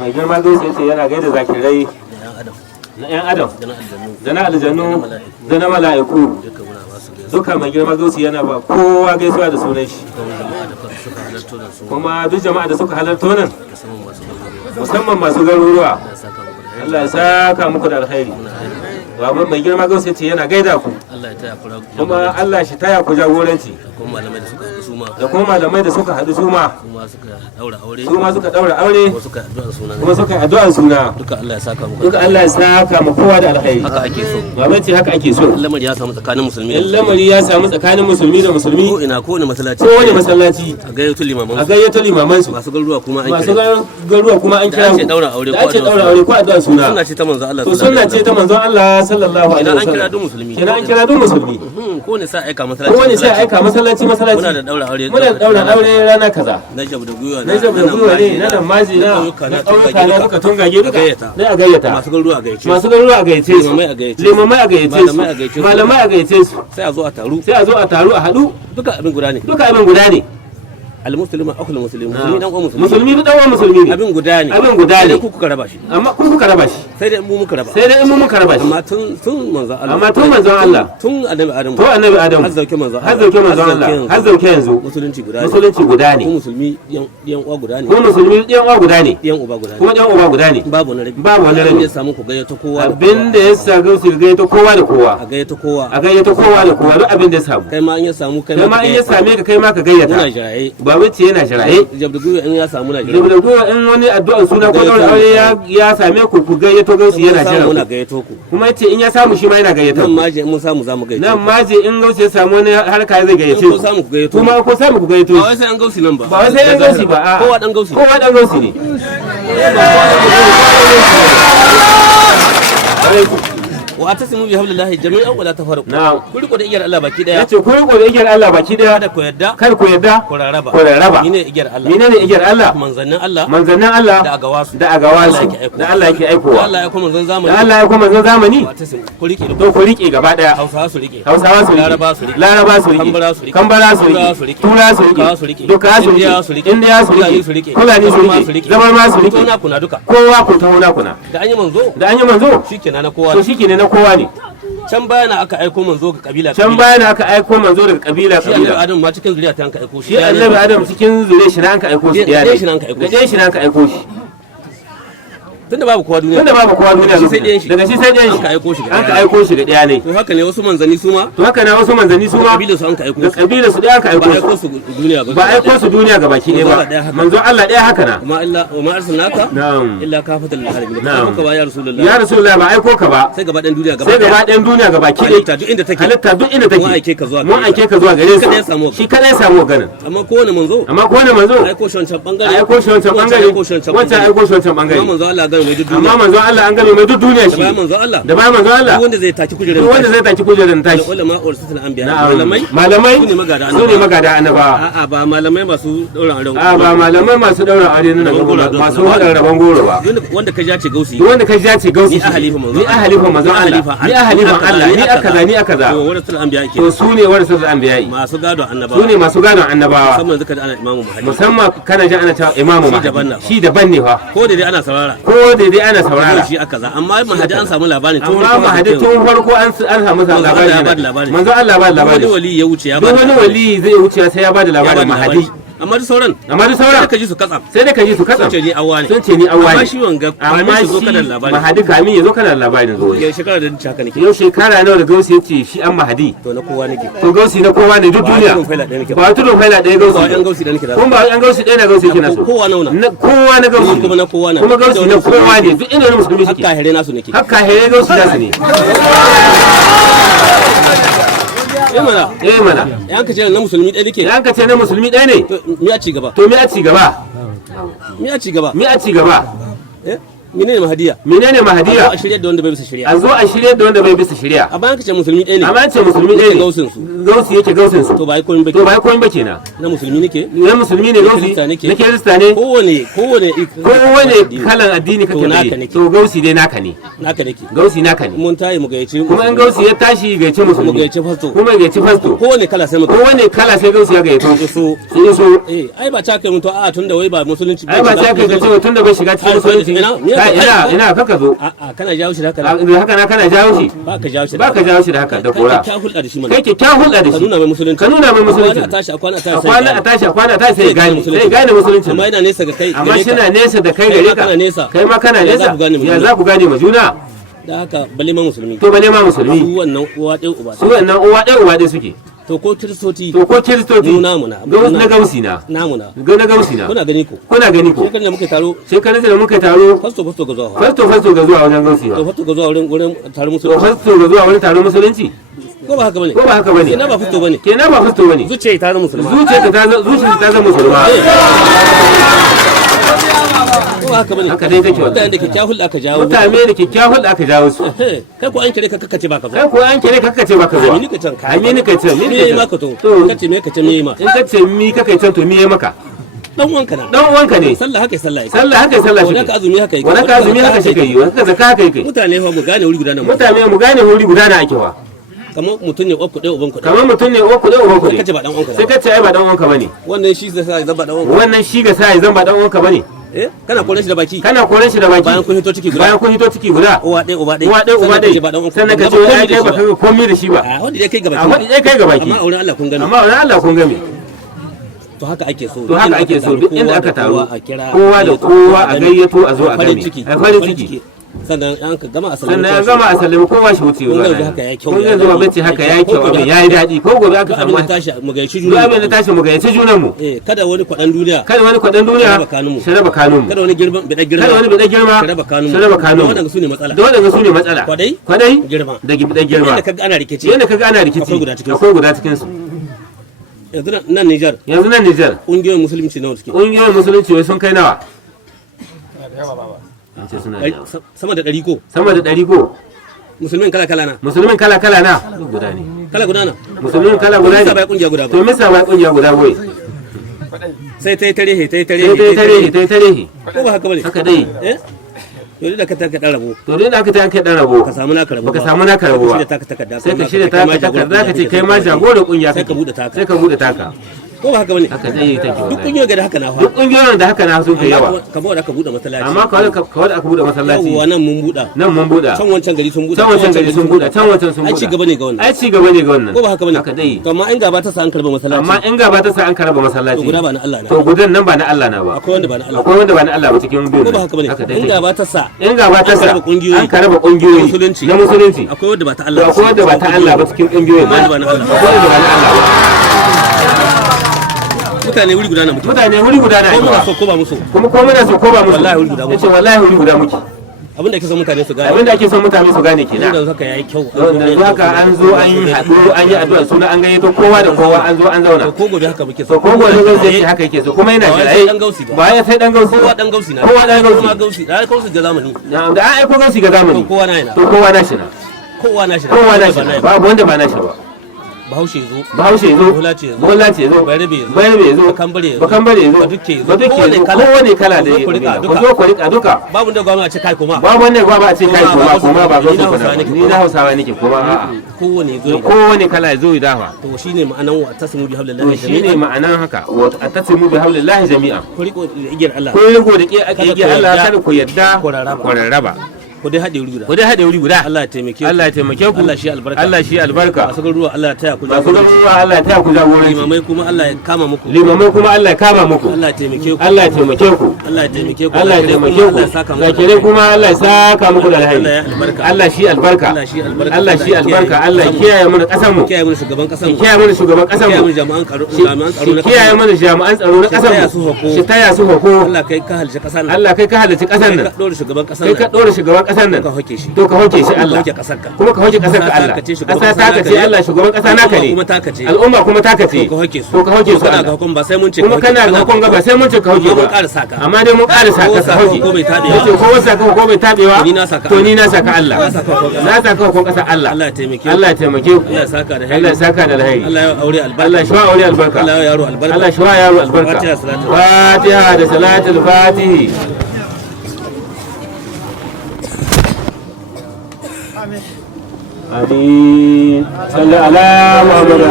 mai girma gausu yace yana gaida zakirai na yan adam da na aljannu da na mala'iku duka mai girma gausu yana ba kowa gaisuwa da sunan shi kuma duk jama'a da suka halarta nan musamman masu garuruwa Allah ya saka muku da alkhairi babu mai girma gausu yace yana gaida ku kuma Allah shi taya ku jagoranci da kuma malamai da suka haɗu su ma suka daura aure kuma suka yi addu'ar suna duka Allah ya saka mu kowa da alkhairi haka ake so babu ce haka ake so lamari ya samu tsakanin musulmi lamari ya samu tsakanin musulmi da musulmi ko ina ko wani masallaci a gayyato limaman su masu garuruwa kuma an kira su daura aure ko addu'ar suna sunna ce ta manzo Allah to sunna ce ta manzo Allah sallallahu alaihi wasallam kenan an kira duk musulmi ko ne sai aika masallaci muna da daura aure rana kaza na jab da gwiwa ne na nan maji na ƙauyuka na duka tungage duka ne a gayyata masu garuruwa a gayyace su limamai a gayyace su malamai a gayyace su sai a zo a taru a haɗu duka abin guda ne al-muslimu akhul muslim musulmi dan uwan musulmi ne abin guda ne ku kuka raba shi amma ku kuka raba shi sai dai mu muka raba shi amma tun manzon Allah tun annabi Adam har zauke manzon Allah har zauke yanzu musulunci guda ne ku musulmi yan uwa guda ne kuma yan uba guda ne babu wani rabi ya samu ku gayyato kowa abinda ya samu su gayyato kowa da kowa a gayyato kowa da kowa duk abinda ya samu kai ma in ya same ka kai ma ka gayyata muna jiraye ba wace yana shiraye jabdugu in ya samu na jabdugu in wani addu'ar suna ko daura aure ya same ku gayyato gausi yana jira muna gayyato ku kuma yace in ya samu shi ma yana gayyato nan maje mun samu zamu gayyato nan maje in gausi ya samu wani harka zai gayyace ku kuma ko samu ku gayyato ba wai sai an gausi nan ba wai sai an gausi ba kowa dan gausi ne wa atasimu bi hablillahi jami'an wa la tafarraqu na'am ku riko da igiyar Allah baki daya yace ku riko da igiyar Allah baki daya kada ku yadda ku rarraba menene igiyar Allah manzannin Allah da agawasu da Allah yake aikowa Allah ya kuma manzon zamani ku rike gaba daya Hausawa su rike Laraba su rike Kambara su rike Tura su rike duka su rike Indiya su rike Fulani su rike Zamar ma su rike kowa ku tauna kuna da an yi manzo shikenan na kowa kowa ne can bayana aka aiko manzo ga kabila daga kabila shi annabi adam ma cikin zuriya ta an ka aiko shi annabi adam cikin zuriya shi an ka aiko shi da shi an ka aiko shi tunda babu kowa duniya daga shi sai ɗayan shi an ka aiko shi ga ɗaya ne to haka ne wasu manzanni su ma kabila su an ka aiko su kabila su ɗaya an ka aiko su ba aiko su duniya ga baki ɗaya ba manzo Allah ɗaya haka na wa ma arsalnaka illa kafatan lil alamin ka ba ya rasulullah ba aiko ka ba sai gaba ɗayan duniya ga baki ɗaya halitta duk inda take mun aike ka zuwa gare su shi kadai samu ganin amma kowane manzo aiko shi wancan bangare wancan aiko shi wancan bangare manzo Allah amma manzo Allah an gano mai duk duniya shi da bayan manzo Allah wanda zai taki kujerar tashi ulama ursatul anbiya malamai su ne magada annaba a'a ba malamai masu daura aure nan masu hada rabon goro ba wanda ka jace gausi ni a halifa manzo Allah ni akaza to warasul anbiya ke to su ne warasul anbiya masu gadon annabawa musamman kana ji ana ta imamu shi daban ne fa ko da dai ana saurara shi aka za amma mahadi an samu labarin tun farko an samu labarin manzo Allah ba labari wani wali ya wuce ya ba wani wali zai wuce sai ya ba da labarin mahadi amma da sauran sai ka ji su katsam sun ce ni awwa ne amma shi wanga kamin zo kana labarin mahadi kamin yazo kana labarin zo ya shekara da haka nake yau shekara nawa da gausi yace shi an mahadi to na kowa nake to gausi na kowa ne duk duniya ba tudun faila ɗaya gausi ba yan gausi da nake da kuma ba yan gausi ɗaya na gausi yake naso kowa na gausi kuma na kowa na kuma gausi na kowa ne duk inda musulmi suke hakka here nasu nake hakka here gausi nasu ne mana yan ka ce na musulmi ɗaya ne to mi a ci gaba menene mahadiya a zo a shirye da wanda bai bisa shari'a a bayan ka ce musulmi ɗaya ne gausin su gausi yake gausin su to bai koyin ba kenan. na musulmi nake na musulmi ne gausi na kirista ne kowane kalan addini kake da to gausi dai naka ne gausi naka ne mun tayi mu gayyace kuma in gausi ya tashi gayyace musulmi mu gayyace fasto kuma gayyace fasto kowane kala sai gausi ya gayyace so ai ba ta kai mun to a tunda wai ba musulunci ai ba ta kai ka ce tunda bai shiga cikin musulunci ina kaka zo kana jawo shi haka na kana jawo shi ba ka jawo shi da haka da kora kai hulɗa da shi kai kyakkyawan hulɗa da shi ka nuna mai musulunci a tashi a kwana a tashi sai gane musulunci amma yana nesa ga kai amma shi na nesa da kai gare ka kai ma kana nesa ya za ku gane ma juna da haka bale ma musulmi to bale ma musulmi su wannan uwa ɗaya uba ɗaya suke to ko kiristoci mu namuna na gausi na namuna na gausi na kuna gani ko shekaran da muke taro fasto ga zuwa wajen gausi to fasto ga zuwa wurin taron musulunci fasto ga zuwa wurin taron musulunci ko ba haka bane kenan ba fasto bane zuciya ta zama musulma zuciya ta zama musulma ko haka bane haka dai take mutane da kyakkyawar hulɗa aka jawo su kai ko an kire ka kakkace baka zo amini ka can me ma ka to kace me ka ce me ma in kace mi ka kai can to me maka dan uwanka ne sallah haka shi wannan ka azumi haka shi kai wannan zakka haka kai mutane fa mu gane wuri guda na ake wa kamar mutum ne uku ɗaya uban kuɗi sai kace ba dan uwanka sai kace ai ba dan uwanka bane wannan shi zai sa ya zamba dan uwanka zan ba dan uwanka bane kana koren shi da baki bayan kun hito ciki guda uwa ɗaya uba ɗaya sannan ka ce ai dai baka ga komai da shi ba wanda dai kai ga baki amma auren Allah kun gane to haka ake so duk inda aka taru kowa da kowa a gayyato a zo a game a farin ciki sannan an gama a sallama kowa shi wuce kun ga haka ya kyau kun ga zuwa bace haka ya kyau abin yayi daɗi ko gobe aka samu tashi mu gayyaci juna abin da tashi mu gayyaci junan mu kada wani kwadan duniya shi raba kanun mu kada wani girma bida girma shi raba kanun mu wannan su ne matsala kwadai girma da bida girma yanda kaga ana rikici akwai guda cikin su yanzu nan Niger kungiyoyin musulunci nawa suke wai sun kai nawa sama da 100 ko musulmin kala na guda ne musulmin kala guda ne bai kungiya guda ba to misa bai kungiya guda boye sai tai tare ko ba haka bane haka dai to da ka taka dan rabo dan rabo ka samu naka rabo ba sai ka shirya taka takarda ka ce kai ma jagoran kungiya sai ka bude taka ko ba haka bane haka zai take duk kungiyoyin da haka na fa duk kungiyoyin da haka na sun kai yawa kamar da aka bude masallaci amma kawai aka bude masallaci yawa nan mun buda can wancan gari sun buda can wancan sun buda ai ci gaba ne ga wannan ko ba haka bane haka dai to amma in gaba ta sa an karba masallaci to guda ba na Allah na to gudan nan ba na Allah na ba akwai wanda ba na Allah ba cikin biyu ko ba haka bane in gaba ta sa an karba kungiyoyi na musulunci akwai wanda ba ta Allah ba cikin kungiyoyi ba na Allah akwai wanda ba na Allah mutane wuri guda na mutu ko muna so ko ba musu wallahi wuri guda muke abinda ake son mutane su gane kenan yanzu haka yayi kyau yanzu haka an zo an yi addu'a suna an gayyato kowa da kowa an zo an zauna ko gobe haka muke so ko gobe zai haka yake so kuma yana jira ba ya sai dan gausi kowa dan gausi na da gausi ga zamani da an aiko gausi ga zamani kowa na yana kowa na shi babu wanda ba na shi ba Bahaushe zo Bola ce zo Bayarbe zo Bakambare zo Baduke zo kowane kala da ku zo ku rika duka babu da gwamnati ce kai kuma ba zo ni na Hausawa nake kuma a'a kowane kala zo ya dafa to shine ma'anan wa tasmu bi hablillahi jami'a shine ma'anan haka wa tasmu bi hablillahi jami'a ku riko da igiyar Allah Allah kada ku yadda ku rarraba ku dai haɗe wuri guda Allah ya taimake ku Allah shi albarka masu ruwa Allah ya taya ku jagoranci limamai kuma Allah ya kama muku Allah ya taimake ku Allah ya saka muku zakire kuma Allah ya saka muku da alheri Allah shi albarka Allah ya kiyaye mana kasar mu kiyaye mana shugaban kasar mu kiyaye mana jami'an tsaro na kasar mu shi taya su hako Allah kai ka halice kasar nan ka dora shugaban kasar kasar nan ka hoke shi to ka hoke shi Allah hoke kasarka kuma ka hoke kasarka Allah kasa taka ce Allah shugaban kasa naka ne kuma taka ce al'umma kuma taka ce ka hoke su to ka hoke su kana ga hukun ba sai mun ce kuma kana ga hukun ba sai mun ce ka hoke ba amma dai mun ƙara saka ka hoke ko bai tabewa yace ko wasa ka ko bai tabewa to ni na saka Allah na saka hukun kasa Allah Allah ya taimake Allah ya taimake ku Allah ya saka da Allah ya saka da alheri Allah ya aure albarka Allah shi wa aure albarka Allah ya yaro albarka Allah shi wa yaro albarka Fatiha da salatul fatihi Amin. Salli ala Muhammad.